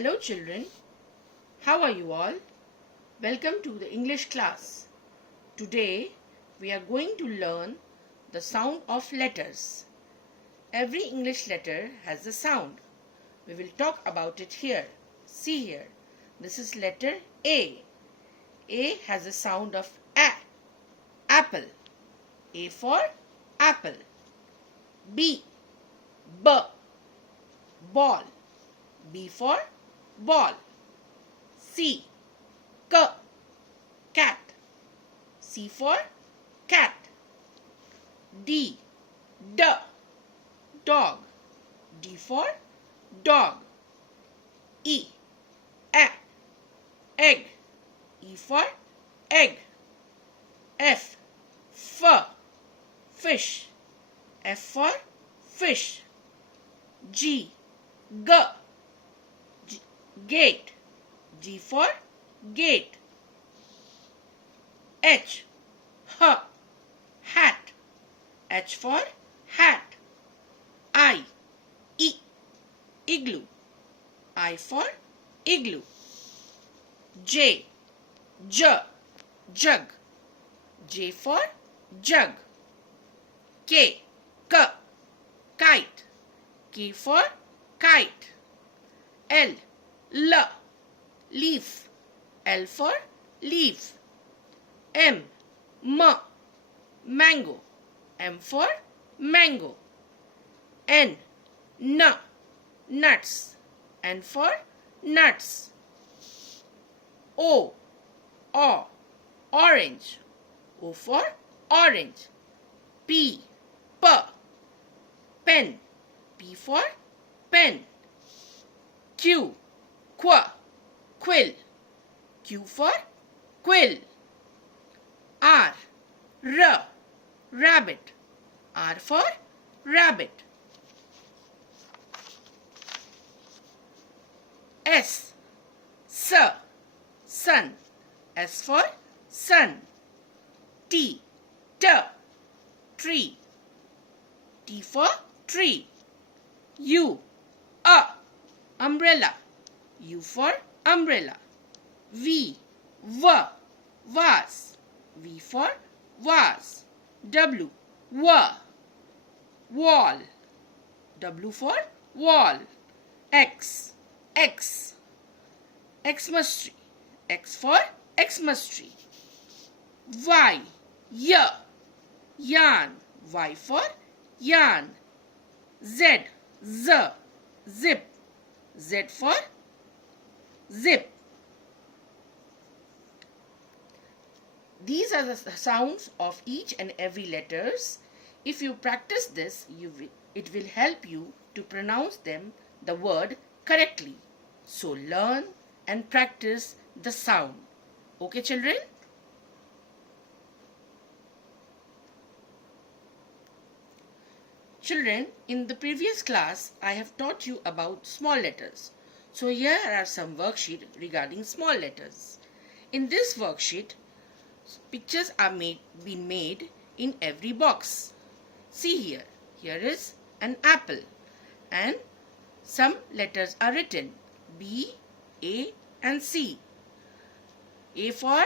Hello children, how are you all? Welcome to the English class. Today we are going to learn the sound of letters. Every English letter has a sound. We will talk about it here. See here. This is letter A. A has a sound of A. Apple. A for apple. B. B. Ball. B for ball. C. C. Cat. C for cat. D. D. Dog. D for dog. E. A. Egg. E for egg. F. F. Fish. F for fish. G. G. Gate. G for gate. H. H. Hat. H for hat. I. E. Igloo. I for igloo. J. J. Jug. J for jug. K. K. Kite. K for kite. L. L. Leaf. L for leaf. M. M. Mango. M for mango. N. N. Nuts. N for nuts. O. O. Orange. O for orange. P. P. Pen. P for pen. Q. Qu. Quill. Q for quill. R. R. Rabbit. R for rabbit. S. S. Sun. S for sun. T. T. Tree. T for tree. U. Umbrella. U for umbrella. V. V. Vase. V for vase. W. Wall. W for wall. X. Xmas tree. X for Xmas tree. Y. Yarn. Y for yarn. Z. Zip. Z for zip. These are the sounds of each and every letters. If you practice this, it will help you to pronounce the word correctly. So learn and practice the sound. Okay, children? Children, in the previous class, I have taught you about small letters. So here are some worksheets regarding small letters. In this worksheet, pictures are been made in every box. See here. Here is an apple and some letters are written. B, A and C. A for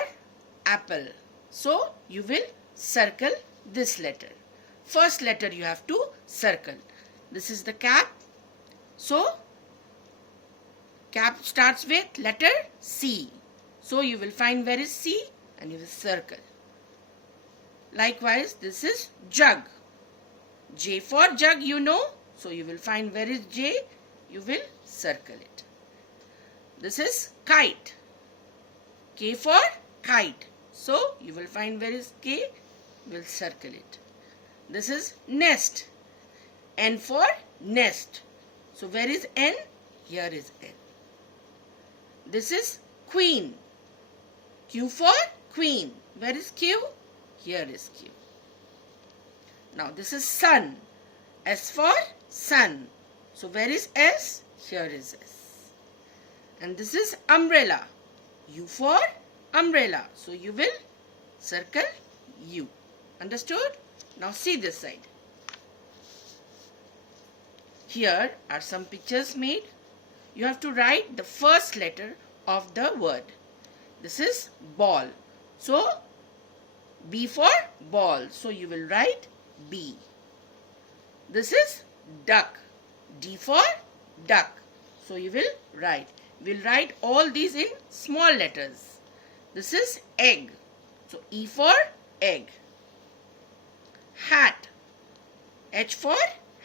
apple. So you will circle this letter. First letter you have to circle. This is the cap. So cap starts with letter C. So you will find where is C and you will circle. Likewise, this is jug. J for jug, you know. So you will find where is J. You will circle it. This is kite. K for kite. So you will find where is K. You will circle it. This is nest. N for nest. So where is N? Here is N. This is queen. Q for queen. Where is Q? Here is Q. Now this is sun. S for sun. So where is S? Here is S. And this is umbrella. U for umbrella. So you will circle U. Understood? Now see this side. Here are some pictures made. you have to write the first letter of the word. This is ball. So, B for ball. So, you will write B. This is duck. D for duck. So, you will write. We'll write all these in small letters. This is egg. So, E for egg. Hat. H for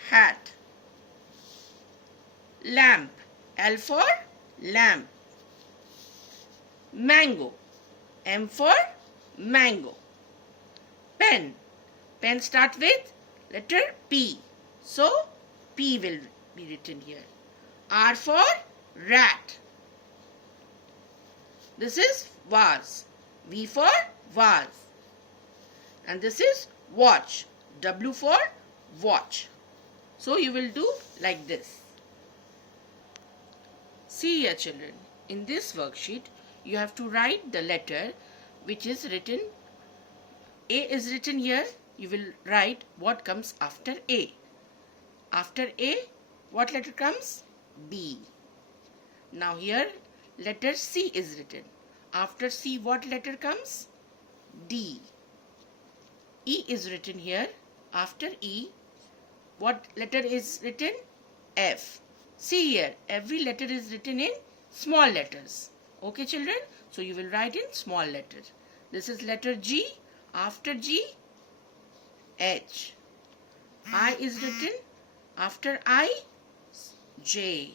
hat. Lamp. L for lamp. Mango. M for mango. Pen. Pen start with letter P. So, P will be written here. R for rat. This is vase. V for vase. And this is watch. W for watch. So, you will do like this. See here children, in this worksheet, you have to write the letter which is written. A is written here. You will write what comes after A. After A, what letter comes? B. Now here, letter C is written. After C, what letter comes? D. E is written here. After E, what letter is written? F. See here, every letter is written in small letters. Okay children? So you will write in small letters. This is letter G. After G, H. I is written. After I, J.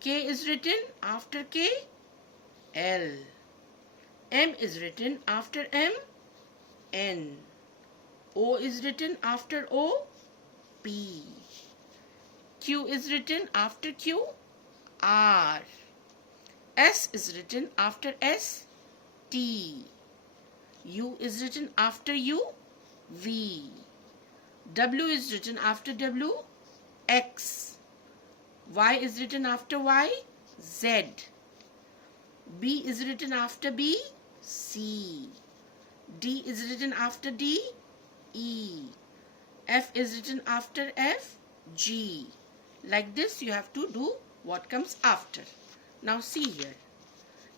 K is written. After K, L. M is written. After M, N. O is written. After O, P. Q is written. After Q, R. S is written. After S, T. U is written. After U, V. W is written. After W, X. Y is written. After Y, Z. B is written. After B, C. D is written. After D, E. F is written. After F, G. Like this you have to do what comes after. Now see here.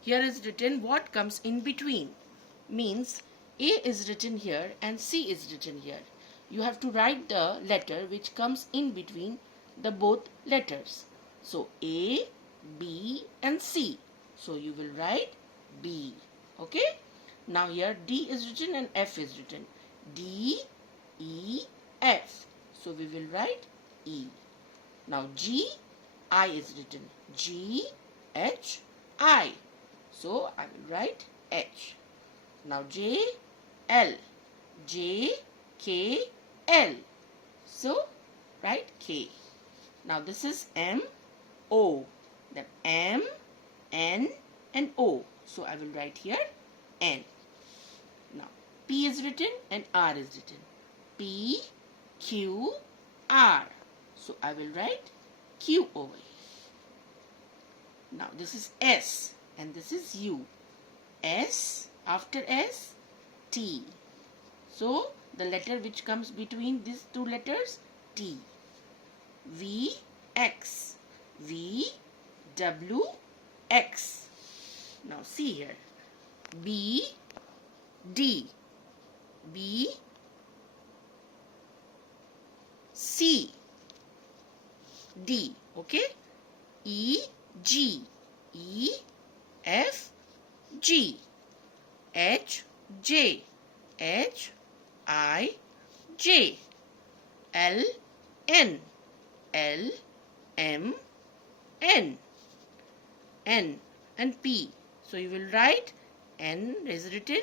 Here is written what comes in between. Means A is written here and C is written here. You have to write the letter which comes in between the both letters. So A, B and C. So you will write B. Okay. Now here D is written and F is written. D, E, F. So we will write E. Now G, I is written. G, H, I. So I will write H. Now J, L. J, K, L. So write K. Now this is M, O. Then M, N and O. So I will write here N. Now P is written and R is written. P, Q, R. So I will write Q over here. Now this is S and this is U. S, after S, T. So the letter which comes between these two letters, T. V, X. V, W, X. Now see here. B, D. B, C, D. Okay. E, G. E, F, G. H, J. H, I, J. L, N. L, M, N. N and P. So you will write N is written.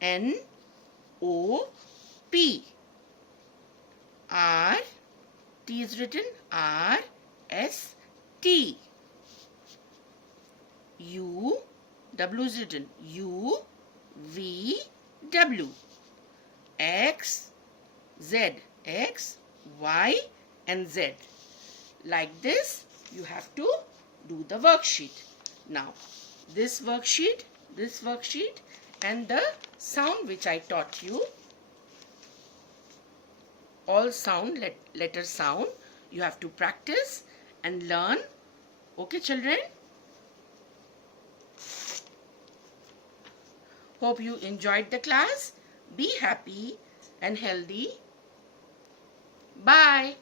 N, O, P. R, T is written. R, S, T. U, W is written. U, V, W. X, Z. X, Y and Z. Like this you have to do the worksheet. Now this worksheet and the sound which I taught you, all sound, letter sound, you have to practice and learn. Okay, children? Hope you enjoyed the class. Be happy and healthy. Bye.